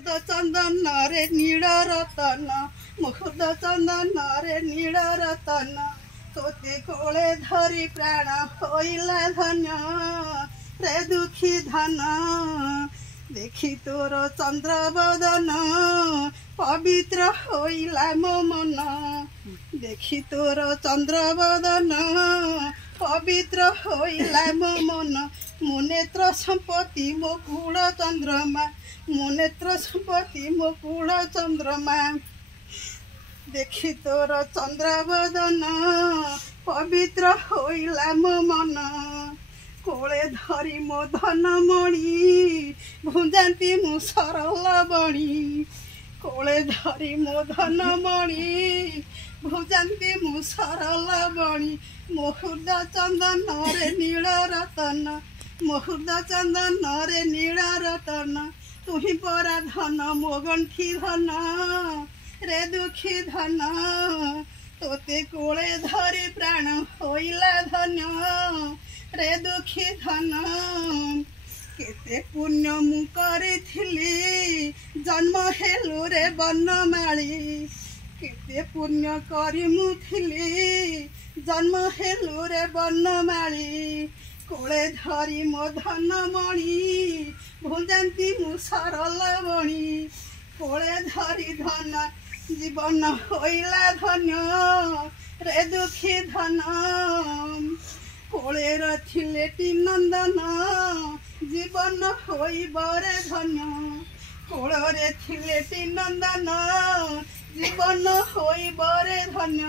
मुहुर्द चंदन रे नील रतन मुहुर्द चंदन रे नील रतन तोते कोले धरी प्राण होइला धन्य रे दुखी धन देखी तोर चंद्र बदन पवित्र होइला मो मन देखी तोर चंद्र बदन पवित्र होइला मो मन मो नेत्र संपत्ति मो कूल चंद्रमा मो नेत्र संपत्ति मो कूल चंद्रमा देखी तोर चंद्र बदन पवित्र होइला मो मन कोले धरी मो धन मणि भुंजाती मु सरल बणी कोले धरी मो धन मणि भुंजाती मु सरल बणी मुहुर्द चंदन रे नील रतन मुहुर्द चंदन रे नील रतन तुही परा धन मो गंठी धन रे दुखी धन तोते कोले धरी प्राण होइला धन्य रे दुखी धन केते पुण्य मु करिथिली जन्म हेलु रे बनमाली केते पुण्य करी मु थिली जन्म हेलु रे बनमाली कोले धरी मो धन मणि भुंजाती मु सरल बणी कोले धरी धन जीवन होइला धन्य रे दुखी धन कोले रथिले टी नंदन जीवन होइबरे धन्य कोले थिले टी नंदन जीवन होइबरे धन्य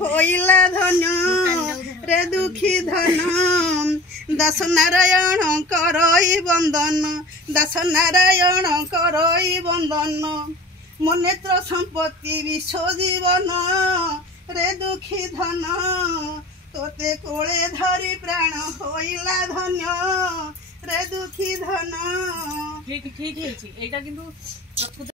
होइला धन्य रे दुखी धन दास नारायण करई बंदन दास नारायण करई बंदन मो नेत्र संपत्ति विश्व जीवन रे दुखी धन तोते कोले धरी प्राण होइला धन्य रे दुखी धन। ठीक ठीक है एटा किंतु